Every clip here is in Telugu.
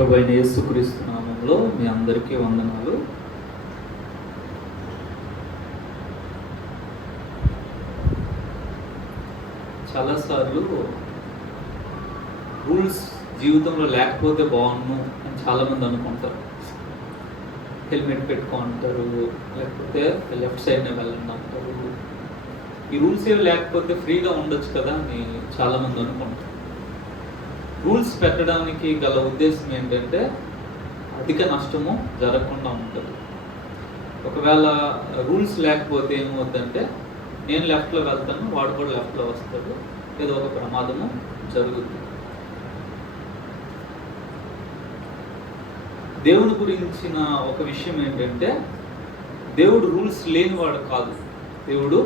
ప్రభు అయిన యేసుక్రీస్తు నామంలో మీ అందరికీ వందనాలు. చాలాసార్లు రూల్స్ జీవితంలో లేకపోతే బాగుండు అని చాలామంది అనుకుంటారు. హెల్మెట్ పెట్టుకుంటారు, లేకపోతే లెఫ్ట్ సైడ్నే వెళ్ళండి అంటారు. ఈ రూల్స్ ఏమి లేకపోతే ఫ్రీగా ఉండొచ్చు కదా అని చాలామంది అనుకుంటారు. రూల్స్ పెట్టడానికి గల ఉద్దేశం ఏంటంటే అధిక నష్టము జరగకుండా ఉంటుంది. ఒకవేళ రూల్స్ లేకపోతే ఏమవుద్దంటే నేను లెఫ్ట్లో వెళ్తాను, వాడు కూడా లెఫ్ట్లో వస్తాడు, ఏదో ఒక ప్రమాదము జరుగుతుంది. దేవుని గురించిన ఒక విషయం ఏంటంటే దేవుడు రూల్స్ లేనివాడు కాదు. దేవుడు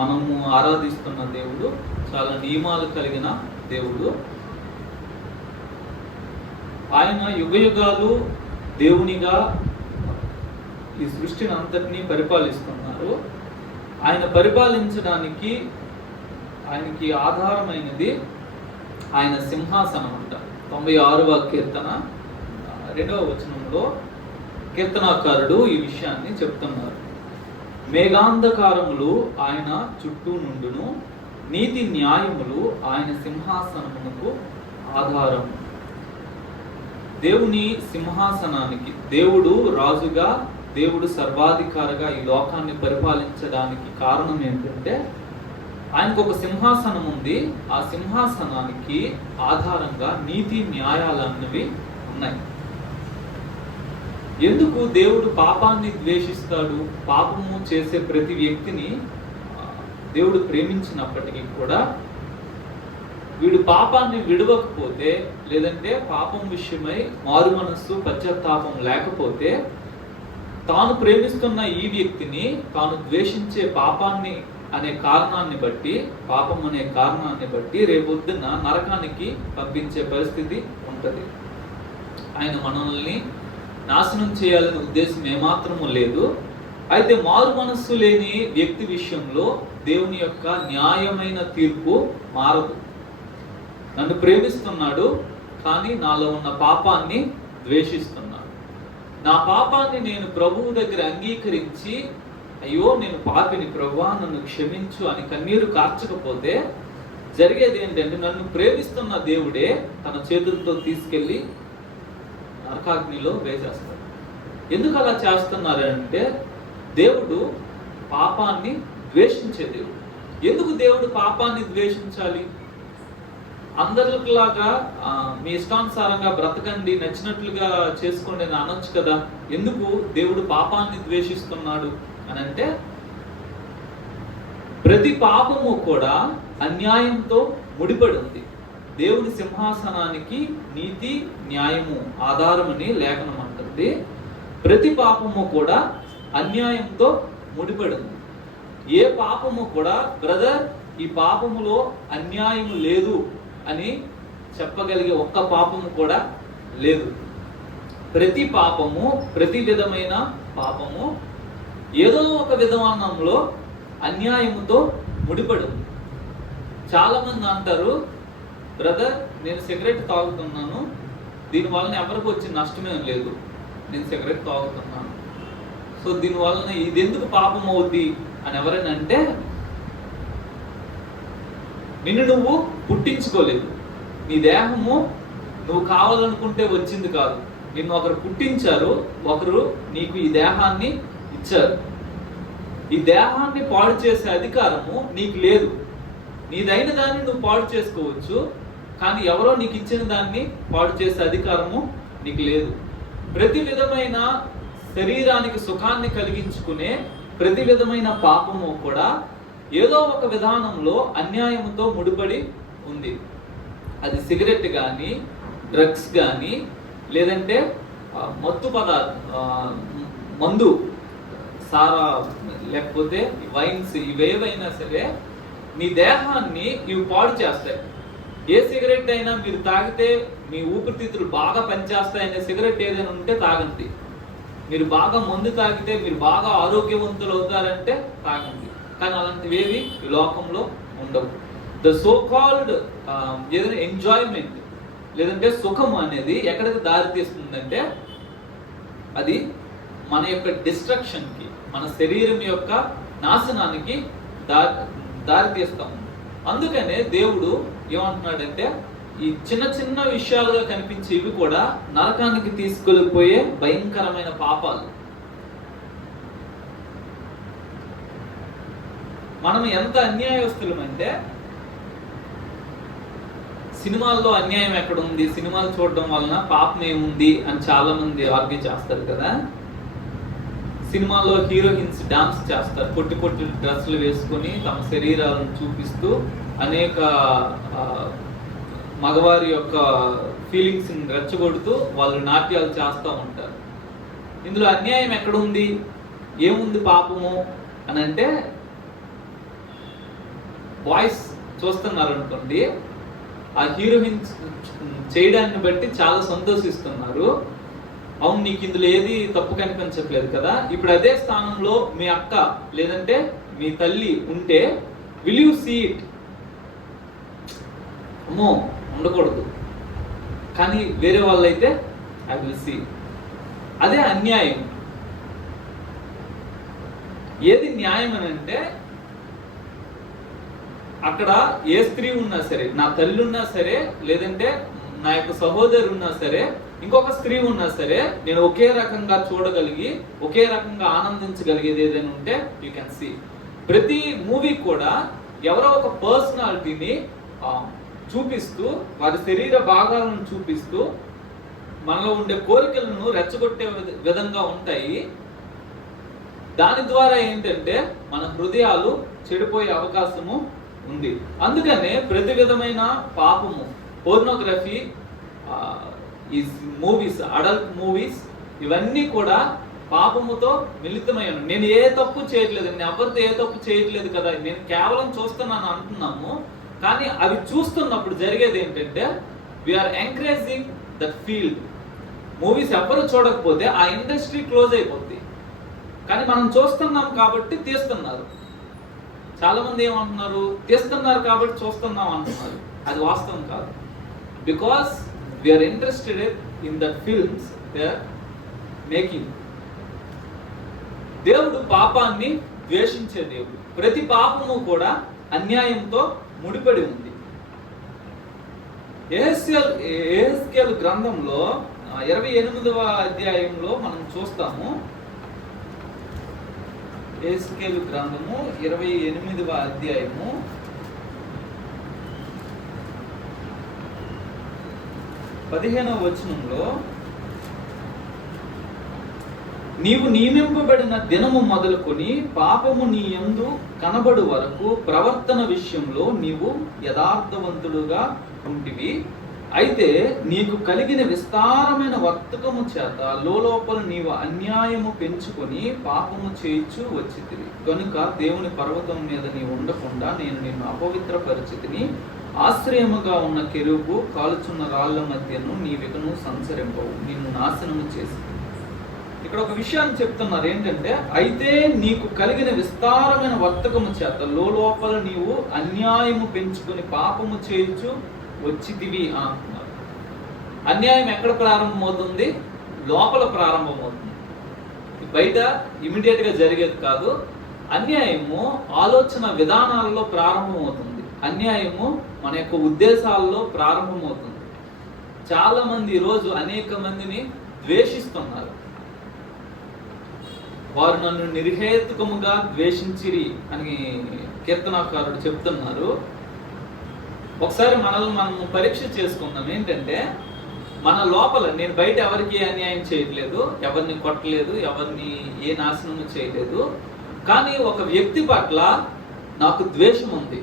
మనము ఆరాధిస్తున్న దేవుడు చాలా నియమాలు కలిగిన దేవుడు. ఆయన యుగయుగాలు దేవునిగా ఈ సృష్టిని అంతటినీ పరిపాలిస్తున్నారు. ఆయన పరిపాలించడానికి ఆయనకి ఆధారమైనది ఆయన సింహాసనం అంట. 96వ కీర్తన 2వ వచనంలో కీర్తనాకారుడు ఈ విషయాన్ని చెప్తున్నారు. మేఘాంధకారములు ఆయన చుట్టూ నుండును, నీతి న్యాయములు ఆయన సింహాసనమునకు ఆధారం. దేవుని సింహాసనానికి దేవుడు రాజుగా, దేవుడు సర్వాధికారిగా ఈ లోకాన్ని పరిపాలించడానికి కారణం ఏంటంటే ఆయనకు ఒక సింహాసనం ఉంది. ఆ సింహాసనానికి ఆధారంగా నీతి న్యాయాలన్నవి ఉన్నాయి. ఎందుకు దేవుడు పాపాన్ని ద్వేషిస్తాడు? పాపము చేసే ప్రతి వ్యక్తిని దేవుడు ప్రేమించినప్పటికీ కూడా వీడు పాపాన్ని విడవకపోతే, లేదంటే పాపం విషయమై మారు మనస్సు పశ్చాత్తాపం లేకపోతే, తాను ప్రేమిస్తున్న ఈ వ్యక్తిని తాను ద్వేషించే పాపాన్ని అనే కారణాన్ని బట్టి, పాపం అనే కారణాన్ని బట్టి రేపొద్దున నరకానికి పంపించే పరిస్థితి ఉంటుంది. ఆయన మనల్ని నాశనం చేయాలనే ఉద్దేశం ఏమాత్రము లేదు. అయితే మారు మనస్సు లేని వ్యక్తి విషయంలో దేవుని యొక్క న్యాయమైన తీర్పు మారదు. నన్ను ప్రేమిస్తున్నాడు, కానీ నాలో ఉన్న పాపాన్ని ద్వేషిస్తున్నాడు. నా పాపాన్ని నేను ప్రభువు దగ్గర అంగీకరించి, అయ్యో నేను పాపిని ప్రభువా నన్ను క్షమించు అని కన్నీరు కార్చకపోతే జరిగేది ఏంటంటే నన్ను ప్రేమిస్తున్న దేవుడే తన చేతులతో తీసుకెళ్ళి నరకాగ్నిలో వేసేస్తాడు. ఎందుకు అలా చేస్తున్నారంటే దేవుడు పాపాన్ని ద్వేషించే దేవుడు. ఎందుకు దేవుడు పాపాన్ని ద్వేషించాలి? అందరిలాగా మీ ఇష్టానుసారంగా బ్రతకండి, నచ్చినట్లుగా చేసుకోండి అని అనొచ్చు కదా. ఎందుకు దేవుడు పాపాన్ని ద్వేషిస్తున్నాడు అని అంటే, ప్రతి పాపము కూడా అన్యాయంతో ముడిపడి ఉంది. దేవుని సింహాసనానికి నీతి న్యాయము ఆధారమని లేఖనం అంటుంది. ప్రతి పాపము కూడా అన్యాయంతో ముడిపడి ఉంది. ఏ పాపము కూడా బ్రదర్ ఈ పాపములో అన్యాయం లేదు అని చెప్పగలిగే ఒక్క పాపము కూడా లేదు. ప్రతి పాపము, ప్రతి విధమైన పాపము ఏదో ఒక విధానంలో అన్యాయముతో ముడిపడి ఉంది. చాలా మంది అంటారు, బ్రదర్ నేను సిగరెట్ తాగుతున్నాను, దీనివలన ఎవరికి వచ్చే నష్టమేం లేదు, నేను సిగరెట్ తాగుతున్నాను, సో దీనివలన ఇది ఎందుకు పాపం అవుద్ది అని ఎవరైనా అంటే, నిన్ను నువ్వు పుట్టించుకోలేదు. నీ దేహము నువ్వు కావాలనుకుంటే వచ్చింది కాదు. నిన్ను ఒకరు పుట్టించారు, ఒకరు నీకు ఈ దేహాన్ని ఇచ్చారు. ఈ దేహాన్ని పాడు చేసే అధికారము నీకు లేదు. నీదైన దాన్ని నువ్వు పాడు చేసుకోవచ్చు, కానీ ఎవరో నీకు ఇచ్చిన దాన్ని పాడు చేసే అధికారము నీకు లేదు. ప్రతి విధమైన శరీరానికి సుఖాన్ని కలిగించుకునే ప్రతి విధమైన పాపము కూడా ఏదో ఒక విధానంలో అన్యాయంతో ముడిపడి ఉంది. అది సిగరెట్ కానీ, డ్రగ్స్ కానీ, లేదంటే మత్తు మందు, సారా, లేకపోతే వైన్స్, ఇవేవైనా సరే మీ దేహాన్ని ఇవి పాడు చేస్తాయి. ఏ సిగరెట్ అయినా మీరు తాగితే మీ ఊపిరితిత్తులు బాగా పనిచేస్తాయనే సిగరెట్ ఏదైనా ఉంటే తాగండి. మీరు బాగా మందు తాగితే మీరు బాగా ఆరోగ్యవంతులు అవుతారంటే తాగండి. కానీ అలాంటివేవి ఈ లోకంలో ఉండవు. ద సో కాల్డ్ ఏదైనా ఎంజాయ్మెంట్, లేదంటే సుఖము అనేది ఎక్కడికి దారి తీస్తుందంటే అది మన యొక్క డిస్ట్రక్షన్కి, మన శరీరం యొక్క నాశనానికి దారి తీస్తాం. అందుకనే దేవుడు ఏమంటున్నాడంటే ఈ చిన్న చిన్న విషయాలుగా కనిపించేవి కూడా నరకానికి తీసుకెళ్ళిపోయే భయంకరమైన పాపాలు. మనం ఎంత అన్యాయస్తులమంటే, సినిమాల్లో అన్యాయం ఎక్కడ ఉంది, సినిమాలు చూడడం వలన పాపం ఏముంది అని చాలా మంది ఆర్గ్యూ చేస్తారు కదా. సినిమాలో హీరోయిన్స్ డాన్స్ చేస్తారు, పొట్టి పొట్టి డ్రెస్సులు వేసుకొని తమ శరీరాలను చూపిస్తూ అనేక మగవారి యొక్క ఫీలింగ్స్ రెచ్చగొడుతూ వాళ్ళు నాట్యాలు చేస్తూ ఉంటారు. ఇందులో అన్యాయం ఎక్కడ ఉంది, ఏముంది పాపము అని అంటే, బాయ్స్ చూస్తున్నారు అనుకోండి, ఆ హీరోయిన్ చేయడాన్ని బట్టి చాలా సంతోషిస్తున్నారు. అవును, నీకు ఇందులో ఏది తప్పు కనిపించట్లేదు కదా. ఇప్పుడు అదే స్థానంలో మీ అక్క లేదంటే మీ తల్లి ఉంటే విల్ యూ సీ ఇట్? అమ్మో ఉండకూడదు, కానీ వేరే వాళ్ళైతే ఐ విల్ సీ. అదే అన్యాయం. ఏది న్యాయం అని అంటే, అక్కడ ఏ స్త్రీ ఉన్నా సరే, నా తల్లి ఉన్నా సరే, లేదంటే నా యొక్క సహోదరు ఉన్నా సరే, ఇంకొక స్త్రీ ఉన్నా సరే, నేను ఒకే రకంగా చూడగలిగి ఒకే రకంగా ఆనందించగలిగేది ఏదైనా ఉంటే యూ కెన్ సీ. ప్రతి మూవీ కూడా ఎవరో ఒక పర్సనాలిటీని చూపిస్తూ, వారి శరీర భాగాలను చూపిస్తూ మనలో ఉండే కోరికలను రెచ్చగొట్టే విధంగా ఉంటాయి. దాని ద్వారా ఏంటంటే మన హృదయాలు చెడిపోయే అవకాశము ఉంది. అందుకనే ప్రతి విధమైన పాపము, పోర్నోగ్రఫీ, ఈ మూవీస్, అడల్ట్ మూవీస్, ఇవన్నీ కూడా పాపముతో మిళితమై ఉన్నాయి. నేను ఏ తప్పు చేయట్లేదు, నేను ఎవరితో ఏ తప్పు చేయట్లేదు కదా, నేను కేవలం చూస్తున్నాను అంటున్నాము. కానీ అవి చూస్తున్నప్పుడు జరిగేది ఏంటంటే we are encouraging that field. Movies ఎవ్వరు చూడకపోతే ఆ ఇండస్ట్రీ క్లోజ్ అయిపోద్ది. కానీ మనం చూస్తున్నాం కాబట్టి తీస్తున్నారు. చాలా మంది ఏమంటున్నారు, తీస్తున్నారు కాబట్టి చూస్తున్నాం అంటున్నారు. అది వాస్తవం కాదు. Because we are interested in that films they are making. దేవుడు పాపాన్ని ద్వేషించే దేవుడు. ప్రతి పాపము కూడా అన్యాయంతో ముడిపడి ఉంది. యెహెజ్కేలు గ్రంథంలో 28వ అధ్యాయంలో మనం చూస్తాము. యెహెజ్కేలు గ్రంథము 28వ అధ్యాయము 15వ వచనంలో, నీవు నియమింపబడిన దినము మొదలుకొని పాపము నీ యందు కనబడు వరకు ప్రవర్తన విషయంలో నీవు యథార్థవంతుడుగా ఉంటివి. అయితే నీకు కలిగిన విస్తారమైన వర్తకము చేత లోపల నీవు అన్యాయము పెంచుకొని పాపము చేయించు వచ్చితివి. కనుక దేవుని పర్వతం మీద నీవు ఉండకుండా నేను నిన్ను అపవిత్ర పరిస్థితిని, ఆశ్రయముగా ఉన్న కెరూబు కాలుచున్న రాళ్ల మధ్యను నీవికను సంచరింపవు, నిన్ను నాశనము చేసి. ఇక్కడ ఒక విషయాన్ని చెప్తున్నారు ఏంటంటే, అయితే నీకు కలిగిన విస్తారమైన వర్తకము చేత లోపల నీవు అన్యాయము పెంచుకొని పాపము చేయించు వచ్చితివి అంటున్నారు. అన్యాయం ఎక్కడ ప్రారంభమవుతుంది? లోపల ప్రారంభమవుతుంది. బయట ఇమీడియట్ గా జరిగేది కాదు. అన్యాయము ఆలోచన విధానాలలో ప్రారంభమవుతుంది. అన్యాయము మన యొక్క ఉద్దేశాలలో ప్రారంభమవుతుంది. చాలా మంది ఈరోజు అనేక మందిని ద్వేషిస్తున్నారు. వారు నన్ను నిర్హేతుకముగా ద్వేషించిరి అని కీర్తనాకారుడు చెప్తున్నారు. ఒకసారి మనల్ని మనం పరీక్ష చేసుకుందాం. ఏంటంటే మన లోపల, నేను బయట ఎవరికి అన్యాయం చేయట్లేదు, ఎవరిని కొట్టలేదు, ఎవరిని ఏ నాశనము చేయలేదు, కానీ ఒక వ్యక్తి పట్ల నాకు ద్వేషం ఉంది.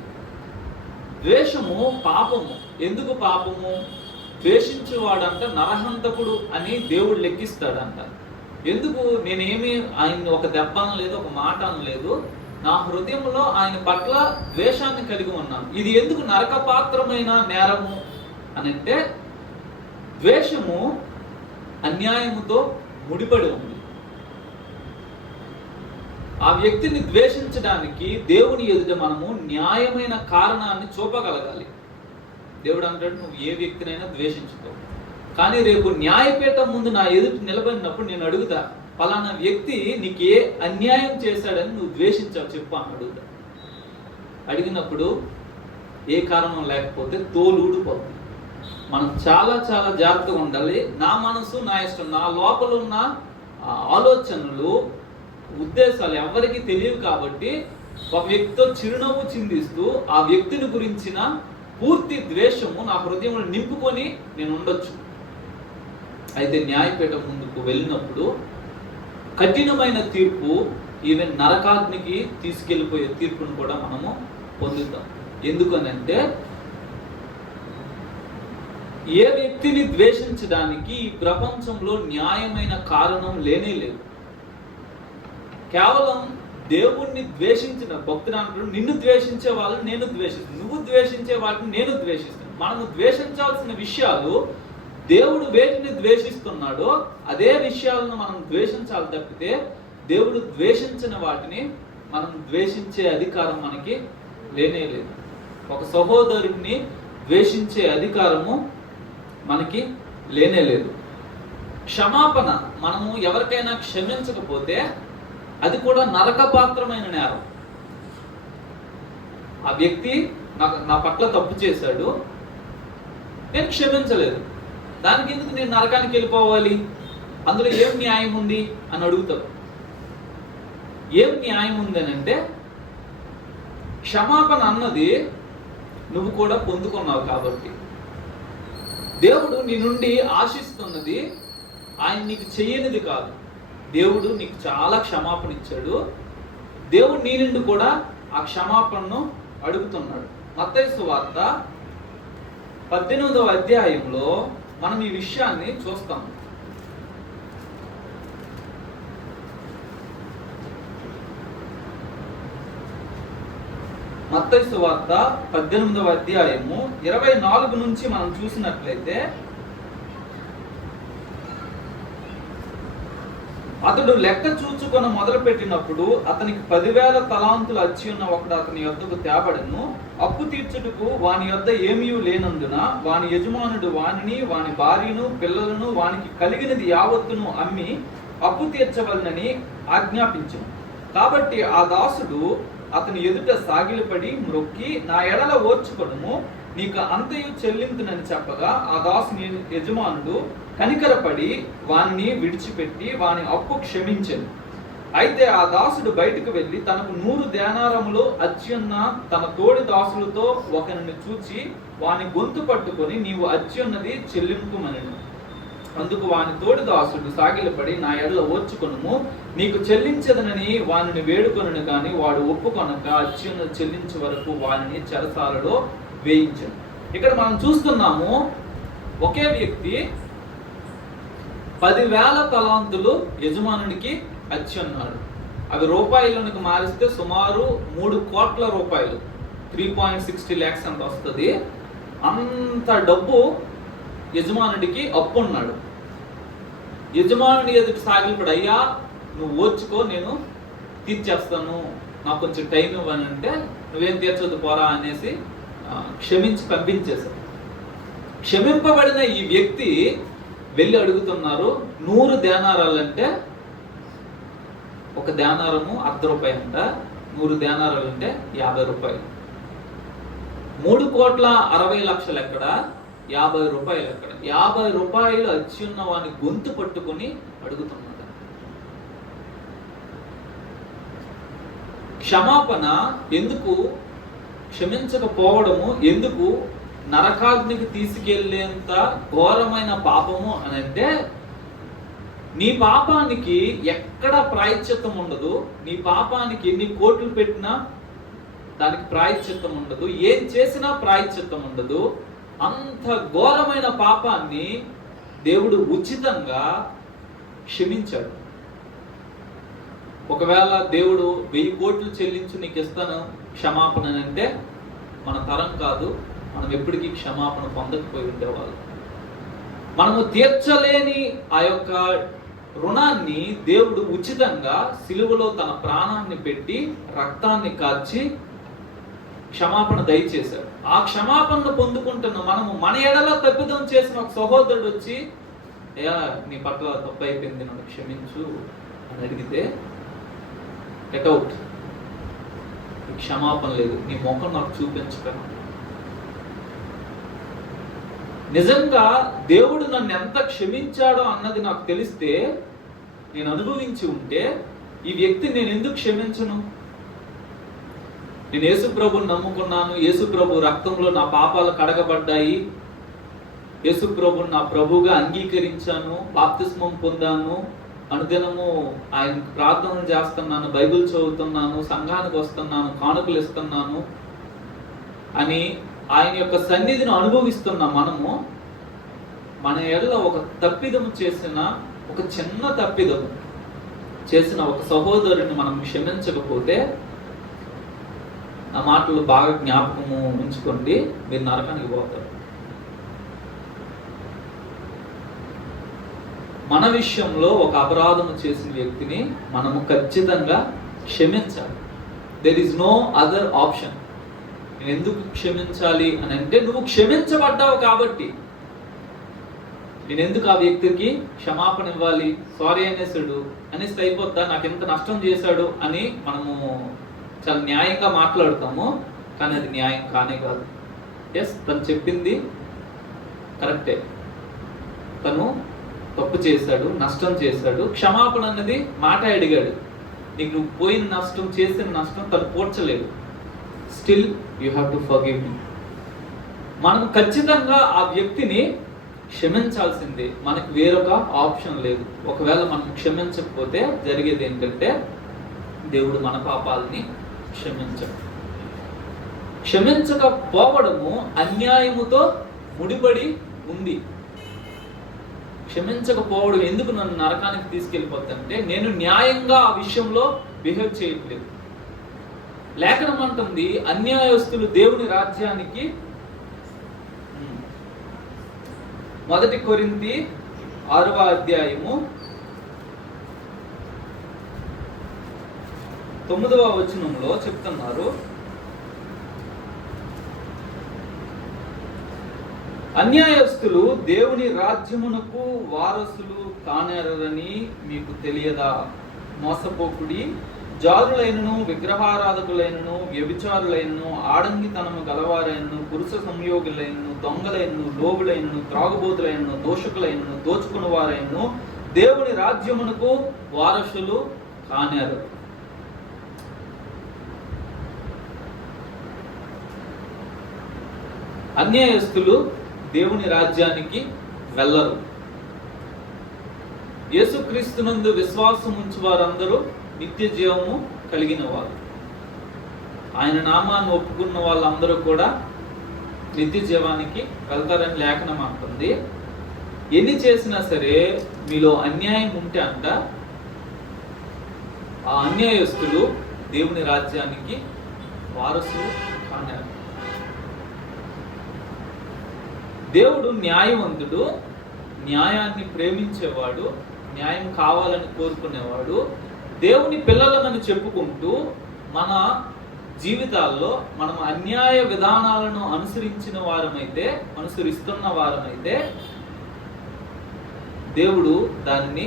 ద్వేషము పాపము. ఎందుకు పాపము? ద్వేషించేవాడంట నరహంతకుడు అని దేవుడు లెక్కిస్తాడంట. ఎందుకు? నేనేమి ఆయన్ని ఒక దెబ్బ అనలేదు, ఒక మాట అనలేదు, నా హృదయంలో ఆయన పట్ల ద్వేషాన్ని కలిగి ఉన్నాను. ఇది ఎందుకు నరకపాత్రమైన నేరము అని అంటే, ద్వేషము అన్యాయముతో ముడిపడి ఉంది. ఆ వ్యక్తిని ద్వేషించడానికి దేవుని ఎదుట మనము న్యాయమైన కారణాన్ని చూపగలగాలి. దేవుడు అంటాడు, నువ్వు ఏ వ్యక్తినైనా ద్వేషించుకో. కానీ రేపు న్యాయపీఠం ముందు నా ఎదుటి నిలబడినప్పుడు నేను అడుగుతా, పలానా వ్యక్తి నీకు ఏ అన్యాయం చేశాడని నువ్వు ద్వేషించావు చెప్పు అని అడుగుతా. అడిగినప్పుడు ఏ కారణం లేకపోతే తోలు ఊడిపోతుంది. మనం చాలా చాలా జాగ్రత్తగా ఉండాలి. నా మనసు నా ఇష్టం, నా లోపల ఉన్న ఆలోచనలు ఉద్దేశాలు ఎవరికి తెలియవు కాబట్టి ఒక వ్యక్తితో చిరునవ్వు చిందిస్తూ ఆ వ్యక్తిని గురించిన పూర్తి ద్వేషము నా హృదయంలో నింపుకొని నేను ఉండొచ్చు. అయితే న్యాయపీఠం ముందుకు వెళ్ళినప్పుడు కఠినమైన తీర్పు, ఈవెన్ నరకాగ్నికి తీసుకెళ్ళిపోయే తీర్పును కూడా మనము పొందుతాం. ఎందుకనంటే ఏ వ్యక్తిని ద్వేషించడానికి ఈ ప్రపంచంలో న్యాయమైన కారణం లేనే లేదు. కేవలం దేవుణ్ణి ద్వేషించిన భక్తుడు అంటాడు, నిన్ను ద్వేషించే వాళ్ళని నేను ద్వేషిస్తాను, నువ్వు ద్వేషించే వాటిని నేను ద్వేషిస్తాను. మనము ద్వేషించాల్సిన విషయాలు, దేవుడు వేటిని ద్వేషిస్తున్నాడో అదే విషయాలను మనం ద్వేషించాలి తప్పితే దేవుడు ద్వేషించిన వాటిని మనం ద్వేషించే అధికారం మనకి లేనే లేదు. ఒక సహోదరుడిని ద్వేషించే అధికారము మనకి లేనే లేదు. క్షమాపణ, మనము ఎవరికైనా క్షమించకపోతే అది కూడా నరకపాత్రమైన నేరం. ఆ వ్యక్తి నా పట్ల తప్పు చేశాడు, నేను క్షమించలేదు, దానికి ఎందుకు నేను నరకానికి వెళ్ళిపోవాలి, అందులో ఏం న్యాయం ఉంది అని అడుగుతావు. ఏం న్యాయం ఉంది అని అంటే, క్షమాపణ అన్నది నువ్వు కూడా పొందుకున్నావు కాబట్టి. దేవుడు నీ నుండి ఆశిస్తున్నది ఆయన నీకు చేయనిది కాదు. దేవుడు నీకు చాలా క్షమాపణ ఇచ్చాడు. దేవుడు నీ నుండి కూడా ఆ క్షమాపణను అడుగుతున్నాడు. మత్తయి సువార్త 18వ అధ్యాయంలో మనం ఈ విషయాన్ని చూస్తాం. మత్తయి సువార్త 18వ అధ్యాయము 24 నుంచి మనం చూసినట్లయితే, అతడు లెక్క చూచుకొని మొదలు పెట్టినప్పుడు అతనికి 10,000 తలాంతులు అచ్చి ఉన్న ఒకడు అతని యొద్దకు తేబడెను. అప్పు తీర్చుటకు వాని యొద్ద ఏమీ లేనందున వాని యజమానుడు వానిని, వాని భార్యను, పిల్లలను, వానికి కలిగినది యావత్తును అమ్మి అప్పు తీర్చవలనని ఆజ్ఞాపించును. కాబట్టి ఆ దాసుడు అతని ఎదుట సాగిలపడి మ్రొక్కి, నా ఎడల ఓర్చుకొనుము, నీకు అంతయు చెల్లింతునని చెప్పగా ఆ దాసుని యజమానుడు కనికరపడి వానిని విడిచిపెట్టి వాని అప్పు క్షమించెను. అయితే ఆ దాసుడు బయటకు వెళ్ళి తనకు 100 దేనారములు అచ్చున్న తన తోడి దాసులతో ఒకరిని చూచి వాని గొంతు పట్టుకొని, నీవు అచ్చున్నది చెల్లింపుమనెను. అందుకు వాని తోడి దాసుడు సాగిలపడి, నా ఎడల ఓర్చుకొనుము, నీకు చెల్లించదనని వానిని వేడుకొనను గాని వాడు ఒప్పుకొనక అచ్చున్నది చెల్లించే వరకు వానిని చెరసాలలో వేయించను. ఇక్కడ మనం చూస్తున్నాము, ఒకే వ్యక్తి 10,000 తలాంతులు యజమానునికి అచ్చి ఉన్నాడు. అవి రూపాయలకు మారిస్తే సుమారు 3 కోట్ల రూపాయలు, 3.60 lakhs అంత వస్తుంది. అంత డబ్బు యజమానుడికి అప్పు ఉన్నాడు. యజమానుడి ఎదుటి సాగిలపడి, అయ్యా నువ్వు ఓర్చుకో, నేను తీర్చేస్తాను, నాకు కొంచెం టైం ఇవ్వని అంటే, నువ్వేం తీర్చొద్దు పోరా అనేసి క్షమించి పంపించేశారు. క్షమింపబడిన ఈ వ్యక్తి వెళ్ళి అడుగుతున్నారు, 100 దేనారాలు అంటే ఒక దేనారము ₹1 అంట, 100 దేనారాలు అంటే ₹50. 3,60,00,000 ఎక్కడ, ₹50 ఎక్కడ? ₹50 అచ్చి ఉన్న వాని గొంతు పట్టుకొని అడుగుతున్నాడు. క్షమాపణ ఎందుకు, క్షమించకపోవడము ఎందుకు నరకాగ్నికి తీసుకెళ్లేంత ఘోరమైన పాపము అని అంటే, నీ పాపానికి ఎక్కడ ప్రాయశ్చిత్తం ఉండదు. నీ పాపానికి ఎన్ని కోట్లు పెట్టినా దానికి ప్రాయశ్చిత్తం ఉండదు. ఏం చేసినా ప్రాయశ్చిత్తం ఉండదు. అంత ఘోరమైన పాపాన్ని దేవుడు ఉచితంగా క్షమించాడు. ఒకవేళ దేవుడు 1000 కోట్లు చెల్లించి నీకు ఇస్తాను క్షమాపణ అంటే మన తరం కాదు, మనం ఎప్పటికీ క్షమాపణ పొందకపోయి ఉండేవాళ్ళం. మనము తీర్చలేని ఆ యొక్క రుణాన్ని దేవుడు ఉచితంగా సిలువలో తన ప్రాణాన్ని పెట్టి రక్తాన్ని కార్చి క్షమాపణ దయచేశాడు. ఆ క్షమాపణను పొందుకుంటున్న మనము మన ఎడలో తప్పిదం చేసిన ఒక సహోదరుడు వచ్చి, అయ్యా నీ పట్ల తప్పు అయిపోయింది, నన్ను క్షమించు అని అడిగితే, గెట్ అవుట్, క్షమాపణ లేదు, నీ ముఖం నాకు చూపించక. నిజంగా దేవుడు నన్ను ఎంత క్షమించాడో అన్నది నాకు తెలిస్తే, నేను అనుభవించి ఉంటే, ఈ వ్యక్తిని నేను ఎందుకు క్షమించను? నేను యేసు ప్రభుని నమ్ముకున్నాను, యేసు ప్రభు రక్తంలో నా పాపాలు కడగబడ్డాయి, యేసు ప్రభుని నా ప్రభుగా అంగీకరించాను, బాప్తిస్మం పొందాను, అనుదినము ఆయన ప్రార్థన చేస్తున్నాను, బైబిల్ చదువుతున్నాను, సంఘానికి వస్తున్నాను, కానుకలు ఇస్తున్నాను అని ఆయన యొక్క సన్నిధిని అనుభవిస్తున్న మనము మన ఎడల ఒక తప్పిదము చేసిన, ఒక చిన్న తప్పిదము చేసిన ఒక సహోదరుని మనం క్షమించకపోతే, ఆ మాటలు బాగా జ్ఞాపకము ఉంచుకోండి, మీరు నరకానికి పోతారు. మన విషయంలో ఒక అపరాధము చేసిన వ్యక్తిని మనము ఖచ్చితంగా క్షమించాలి. There is no other option. నేను ఎందుకు క్షమించాలి అని అంటే, నువ్వు క్షమించబడ్డావు కాబట్టి. నేను ఎందుకు ఆ వ్యక్తికి క్షమాపణ ఇవ్వాలి, సారీ అనేసాడు అనేసి అయిపోద్దా, నాకు ఎంత నష్టం చేశాడు అని మనము చాలా న్యాయంగా మాట్లాడతాము, కానీ అది న్యాయం కానే కాదు. ఎస్, తను చెప్పింది కరెక్టే, తను తప్పు చేశాడు, నష్టం చేశాడు, క్షమాపణ అన్నది మాట అడిగాడు, నీకు నువ్వు పోయిన నష్టం, చేసిన నష్టం తను పోడ్చలేదు. Still you have to forgive him. మనం ఖచ్చితంగా ఆ వ్యక్తిని క్షమించాల్సిందే, మనకు వేరొక ఆప్షన్ లేదు. ఒకవేళ మనం క్షమించకపోతే జరిగేది ఏంటంటే, దేవుడు మన పాపాలని క్షమించకపోవడము అన్యాయముతో ముడిపడి ఉంది. క్షమించకపోవడం ఎందుకు నన్ను నరకానికి తీసుకెళ్ళిపోతుందంటే, నేను న్యాయంగా ఆ విషయంలో బిహేవ్ చేయట్లేదు. లేఖనం అంటుంది, అన్యాయస్తులు దేవుని రాజ్యానికి, 1 కొరింథీ 6వ అధ్యాయము 9వ వచనంలో చెప్తున్నారు, అన్యాయస్తులు దేవుని రాజ్యమునకు వారసులు కానేరని మీకు తెలియదా? మోసపోకుడి, జారులైనను, విగ్రహారాధకులైనను, వ్యభిచారులైనను, ఆడంగితనము గలవారైనను, పురుష సంయోగులైనను, దొంగలైనను, లోబులైనను, త్రాగుబోతులైనను, దోషకులైనను, దోచుకున్న వారైనను దేవుని రాజ్యమునకు వారసులు కానేరు. అన్యాయస్తులు దేవుని రాజ్యానికి వెళ్ళరు. యేసుక్రీస్తునందు విశ్వాసం ఉంచు వారందరూ నిత్య జీవము కలిగిన వారు. ఆయన నామాన్ని ఒప్పుకున్న వాళ్ళందరూ కూడా నిత్య జీవానికి వెళ్తారని లేఖనం అంటుంది. ఎన్ని చేసినా సరే మీలో అన్యాయం ఉంటే అంట, ఆ అన్యాయస్తులు దేవుని రాజ్యానికి వారసులు కానారు. దేవుడు న్యాయవంతుడు, న్యాయాన్ని ప్రేమించేవాడు, న్యాయం కావాలని కోరుకునేవాడు. దేవుని పిల్లలమని చెప్పుకుంటూ మన జీవితాల్లో మనం అన్యాయ విధానాలను అనుసరించిన వారమైతే, అనుసరిస్తున్న వారమైతే, దేవుడు దాన్ని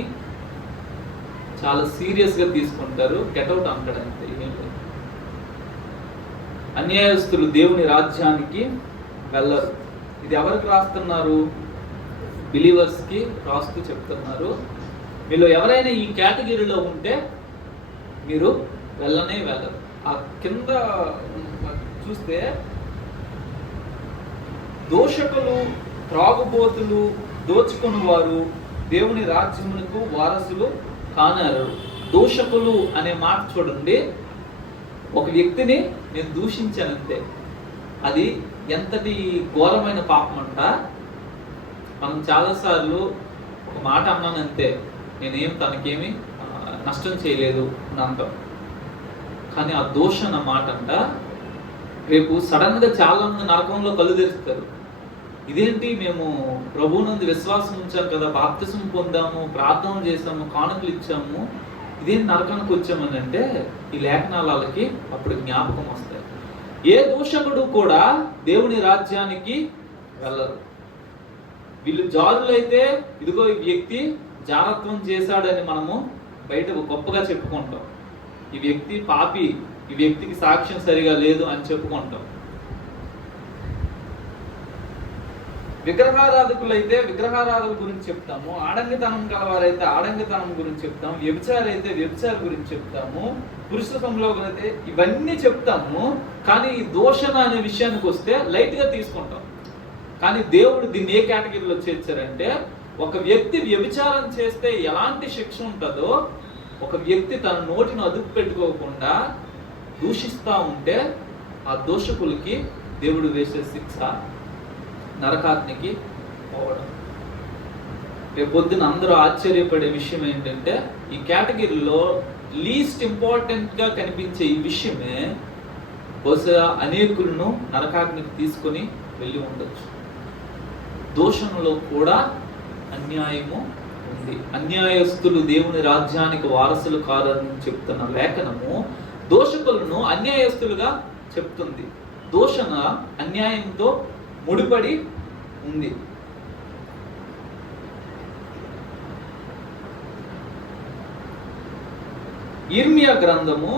చాలా సీరియస్గా తీసుకుంటారు. గెట్అవుట్ అంటాడు అంతే. అన్యాయస్తులు దేవుని రాజ్యానికి వెళ్ళరు. ఇది ఎవరికి రాస్తున్నారు? బిలీవర్స్కి రాస్తూ చెప్తున్నారు, మీలో ఎవరైనా ఈ కేటగిరీలో ఉంటే మీరు వెళ్ళనే వెళ్ళరు. ఆ కింద చూస్తే దోషకులు, త్రాగుబోతులు, దోచుకుని వారు దేవుని రాజ్యమునకు వారసులు కానారు. దోషకులు అనే మాట చూడండి, ఒక వ్యక్తిని నేను దూషించానంతే, అది ఎంతటి ఘోరమైన పాపం అంట. మనం చాలాసార్లు ఒక మాట అన్నానంతే, నేనేం తనకేమి నష్టం చేయలేదు అని అంటాం. కానీ ఆ దోషణ మాట అంట రేపు సడన్గా చాలా మంది నరకంలో కళ్ళు తెరుస్తారు. ఇదేంటి, మేము ప్రభువునందు విశ్వాసం ఉంచాం కదా, బాప్తిసం పొందాము, ప్రార్థన చేసాము, కానుకలు ఇచ్చాము, ఇదేంటి నరకానికి వచ్చామని అంటే, ఈ లేఖనాలకి అప్పుడు జ్ఞాపకం వస్తాయి. ఏ దూషకుడు కూడా దేవుని రాజ్యానికి వెళ్ళరు. వీళ్ళు జారులైతే ఇదిగో ఈ వ్యక్తి జారత్వం చేశాడని మనము బయట గొప్పగా చెప్పుకుంటాం. ఈ వ్యక్తి పాపి, ఈ వ్యక్తికి సాక్ష్యం సరిగా లేదు అని చెప్పుకుంటాం. విగ్రహారాధకులైతే విగ్రహారాధకుల గురించి చెప్తాము, ఆడంగితనం గలవారైతే ఆడంగితనం గురించి చెప్తాము, వ్యభిచారైతే వ్యభిచార గురించి చెప్తాము, పురుష సంలోకం అయితే ఇవన్నీ చెప్తాము. కానీ ఈ దూషణ అనే విషయానికి వస్తే లైట్ గా తీసుకుంటాం. కానీ దేవుడు దీన్ని ఏ కేటగిరీలో చేర్చారంటే, ఒక వ్యక్తి వ్యభిచారం చేస్తే ఎలాంటి శిక్ష ఉంటుందో, ఒక వ్యక్తి తన నోటిని అదుపు పెట్టుకోకుండా దూషిస్తూ ఉంటే ఆ దోషకులకి దేవుడు వేసే శిక్ష నరకాగ్నికి పోవడం. రేపు పొద్దున అందరూ ఆశ్చర్యపడే విషయం ఏంటంటే, ఈ కేటగిరీలో లీస్ట్ ఇంపార్టెంట్ గా కనిపించే ఈ విషయమే బహుశా అనేకులను నరకాగ్నికి తీసుకొని వెళ్ళి ఉండొచ్చు. దోషంలో కూడా అన్యాయము ఉంది. అన్యాయస్తులు దేవుని రాజ్యానికి వారసులు కాదని చెప్తున్న లేఖనము దోషకులను అన్యాయస్తులుగా చెప్తుంది. దోషణ అన్యాయంతో ముడిపడి ఉంది. ఇర్మియా గ్రంథము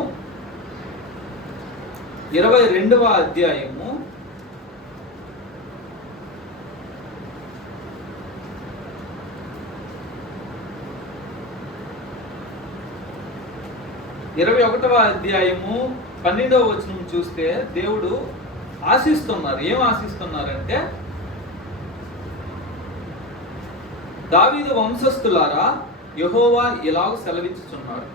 22వ అధ్యాయము 21వ అధ్యాయము 12వ వచనం చూస్తే దేవుడు ఆశిస్తున్నారు. ఏం ఆశిస్తున్నారంటే, దావీదు వంశస్థులారా, యెహోవా ఇలాగ సెలవిచ్చుచున్నాడు,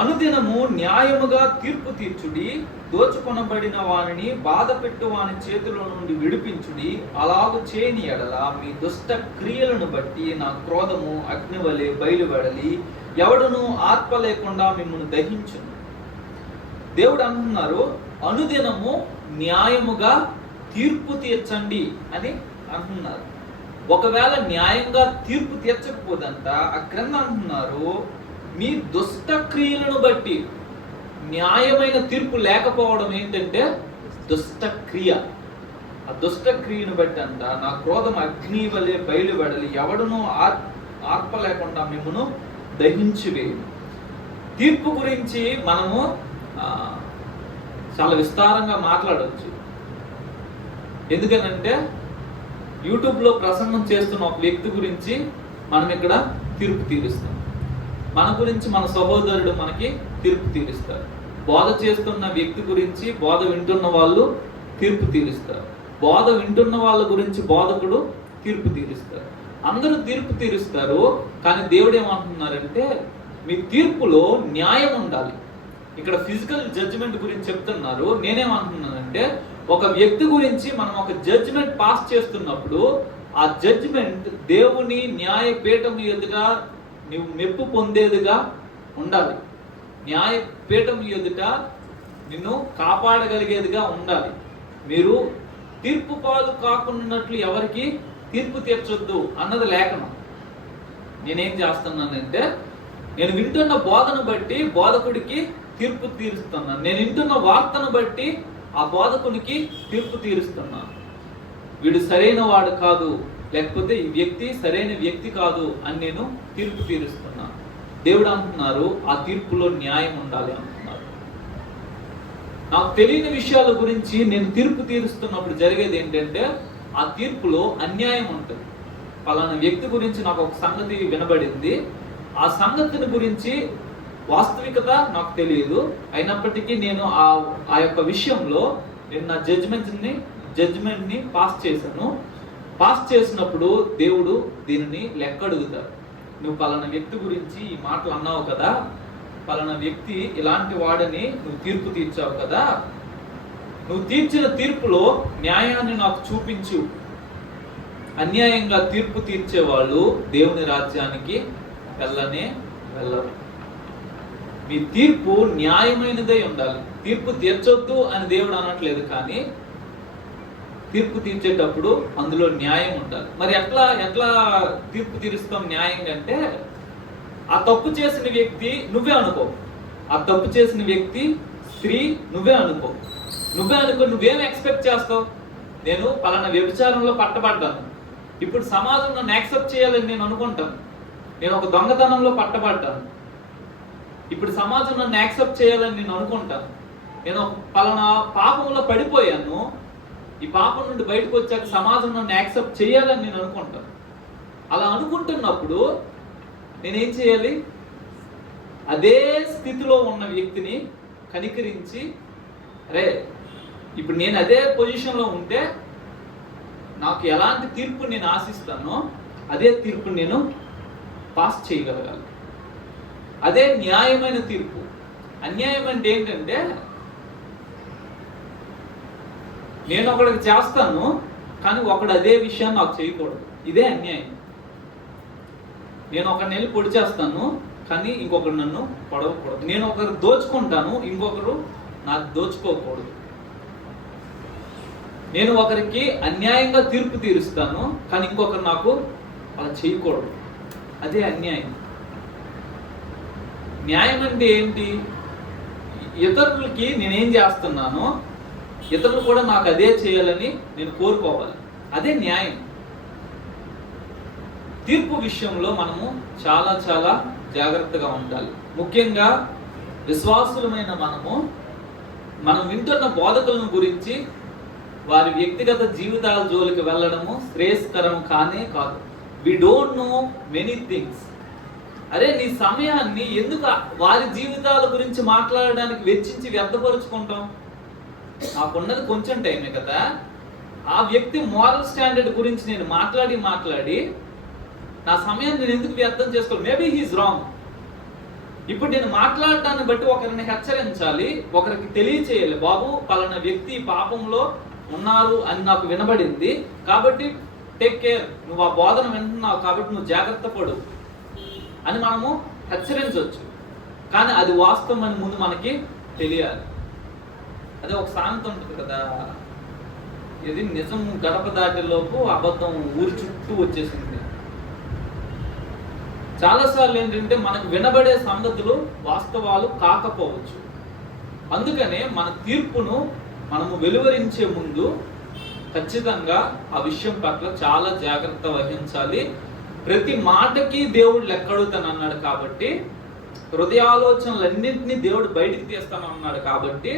అనుదినము న్యాయముగా తీర్పు తీర్చుడి, దోచుకొనబడిన వానిని బాధ పెట్టు వాని చేతిలో నుండి విడిపించుడి. అలాగు చేయని ఎడల మీ దుష్ట క్రియలను బట్టి నా క్రోధము అగ్నివలె బయలువెడలి ఎవడును ఆత్మ లేకుండా మిమ్మల్ని దహించును. దేవుడు అంటున్నారు, అనుదినము న్యాయముగా తీర్పు తీర్చండి అని అంటున్నారు. ఒకవేళ న్యాయంగా తీర్పు తీర్చకపోదంట, ఆ క్రింద అంటున్నారు, మీ దుష్ట క్రియలను బట్టి. న్యాయమైన తీర్పు లేకపోవడం ఏంటంటే దుష్ట క్రియ. ఆ దుష్ట క్రియను బట్టి అంట నా క్రోధం అగ్ని వలె బయలువెడలి ఎవడును ఆర్ప లేకుండా మిమ్మను దహించివేయు. తీర్పు గురించి మనము చాలా విస్తారంగా మాట్లాడవచ్చు. ఎందుకనంటే యూట్యూబ్లో ప్రసంగం చేస్తున్న ఒక వ్యక్తి గురించి మనం ఇక్కడ తీర్పు తీరుస్తాం. మన గురించి మన సహోదరుడు మనకి తీర్పు తీరుస్తారు. బోధ చేస్తున్న వ్యక్తి గురించి బోధ వింటున్న వాళ్ళు తీర్పు తీరుస్తారు. బోధ వింటున్న వాళ్ళ గురించి బోధకుడు తీర్పు తీరుస్తారు. అందరూ తీర్పు తీరుస్తారు. కానీ దేవుడు ఏమంటున్నారంటే, మీ తీర్పులో న్యాయం ఉండాలి. ఇక్కడ ఫిజికల్ జడ్జిమెంట్ గురించి చెప్తున్నారు. నేనేమంటున్నానంటే, ఒక వ్యక్తి గురించి మనం ఒక జడ్జిమెంట్ పాస్ చేస్తున్నప్పుడు ఆ జడ్జిమెంట్ దేవుని న్యాయపీఠం ఎదుట నువ్వు మెప్పు పొందేదిగా ఉండాలి. న్యాయపీఠం ఎదుట నిన్ను కాపాడగలిగేదిగా ఉండాలి. మీరు తీర్పు పాలు కాకున్నట్లు ఎవరికి తీర్పు తీర్చొద్దు అన్నది లేఖనం. నేనేం చేస్తున్నానంటే, నేను వింటున్న బోధను బట్టి బోధకుడికి తీర్పు తీరుస్తున్నాను. నేను వింటున్న వార్తను బట్టి ఆ బోధకునికి తీర్పు తీరుస్తున్నాను. వీడు సరైన వాడు కాదు, లేకపోతే ఈ వ్యక్తి సరైన వ్యక్తి కాదు అని నేను తీర్పు తీరుస్తున్నాను. దేవుడు అంటున్నారు, ఆ తీర్పులో న్యాయం ఉండాలి అంటున్నారు. నాకు తెలియని విషయాల గురించి నేను తీర్పు తీరుస్తున్నప్పుడు జరిగేది ఏంటంటే, ఆ తీర్పులో అన్యాయం ఉంటుంది. పలానా వ్యక్తి గురించి నాకు ఒక సంగతి వినబడింది, ఆ సంగతిని గురించి వాస్తవికత నాకు తెలియదు, అయినప్పటికీ నేను ఆ యొక్క విషయంలో నేను నా జడ్జిమెంట్ని పాస్ చేశాను. పాస్ చేసినప్పుడు దేవుడు దీనిని లెక్క అడుగుతారు. నువ్వు పలానా వ్యక్తి గురించి ఈ మాటలు అన్నావు కదా, పలానా వ్యక్తి ఇలాంటి వాడని నువ్వు తీర్పు తీర్చావు కదా, నువ్వు తీర్చిన తీర్పులో న్యాయాన్ని నాకు చూపించు. అన్యాయంగా తీర్పు తీర్చేవాళ్ళు దేవుని రాజ్యానికి వెళ్ళరు. మీ తీర్పు న్యాయమైనదై ఉండాలి. తీర్పు తీర్చొద్దు అని దేవుడు అనట్లేదు, కానీ తీర్పు తీర్చేటప్పుడు అందులో న్యాయం ఉండాలి. మరి ఎట్లా తీర్పు తీరుస్తాం న్యాయంగా అంటే, ఆ తప్పు చేసిన వ్యక్తి నువ్వే అనుకో, ఆ తప్పు చేసిన వ్యక్తి స్త్రీ నువ్వే అనుకో, నువ్వే అనుకో, నువ్వేం ఎక్స్పెక్ట్ చేస్తావు? నేను పలానా వ్యభిచారంలో పట్టబడ్డాను, ఇప్పుడు సమాజం నన్ను యాక్సెప్ట్ చేయాలని నేను అనుకుంటాను. నేను ఒక దొంగతనంలో పట్టబడ్డాను, ఇప్పుడు సమాజం నన్ను యాక్సెప్ట్ చేయాలని నేను అనుకుంటాను. నేను పలానా పాపంలో పడిపోయాను, ఈ పాపం నుండి బయటకు వచ్చాక సమాజం నన్ను యాక్సెప్ట్ చేయాలని నేను అనుకుంటాను. అలా అనుకుంటున్నప్పుడు నేనేం చేయాలి? అదే స్థితిలో ఉన్న వ్యక్తిని కనికరించి, అరే ఇప్పుడు నేను అదే పొజిషన్లో ఉంటే నాకు ఎలాంటి తీర్పు నేను ఆశిస్తానో అదే తీర్పు నేను పాస్ చేయగలగాలి. అదే న్యాయమైన తీర్పు. అన్యాయం అంటే ఏంటంటే, నేను ఒకడికి చేస్తాను కానీ ఒకడు అదే విషయాన్ని నాకు చేయకూడదు. ఇదే అన్యాయం. నేను ఒకరిని వెళ్ళి పొడి చేస్తాను కానీ ఇంకొకరు నన్ను పొడవకూడదు. నేను ఒకరు దోచుకుంటాను, ఇంకొకరు నాకు దోచుకోకూడదు. నేను ఒకరికి అన్యాయంగా తీర్పు తీరుస్తాను కానీ ఇంకొకరు నాకు అలా చేయకూడదు. అదే అన్యాయం. న్యాయం అంటే ఏంటి? ఇతరులకి నేనేం చేస్తున్నానో ఇతరులు కూడా నాకు అదే చేయాలని నేను కోరుకోవాలి. అదే న్యాయం. తీర్పు విషయంలో మనము చాలా చాలా జాగ్రత్తగా ఉండాలి. ముఖ్యంగా విశ్వాసులమైన మనం వింటున్న బోధకులను గురించి వారి వ్యక్తిగత జీవితాల జోలికి వెళ్ళడము శ్రేయస్కరం కానే కాదు. We don't know many things. అరే నీ సమయాన్ని ఎందుకు వారి జీవితాల గురించి మాట్లాడడానికి వెచ్చించి వ్యర్థపరుచుకుంటాం? నాకున్నది కొంచెం టైమే కదా. ఆ వ్యక్తి మోరల్ స్టాండర్డ్ గురించి నేను మాట్లాడి నా సమయాన్ని నేను ఎందుకు వ్యర్థం చేసుకోవాలి? Maybe he's wrong. ఇప్పుడు నేను మాట్లాడటాన్ని బట్టి ఒకరిని హెచ్చరించాలి, ఒకరికి తెలియచేయాలి, బాబు పలానా వ్యక్తి పాపంలో ఉన్నారు అని నాకు వినబడింది కాబట్టి టేక్ కేర్, నువ్వు ఆ బోధన వింటున్నావు కాబట్టి నువ్వు జాగ్రత్త పడు అని మనము హెచ్చరించవచ్చు. కానీ అది వాస్తవం అని ముందు మనకి తెలియాలి. అదే ఒక సామెత ఉంటుంది కదా, ఇది నిజం గడప దాటిలోపు అబద్ధం ఊరి చుట్టూ వచ్చేసింది. చాలాసార్లు ఏంటంటే మనకు వినబడే సంగతులు వాస్తవాలు కాకపోవచ్చు. అందుకనే మన తీర్పును మనము వెలువరించే ముందు ఖచ్చితంగా ఆ విషయం పట్ల చాలా జాగ్రత్త వహించాలి. ప్రతి మాటకి దేవుడు లెక్కడుతానన్నాడు కాబట్టి, హృదయాలోచనలన్నింటినీ దేవుడు బయటికి తీస్తానన్నాడు కాబట్టి,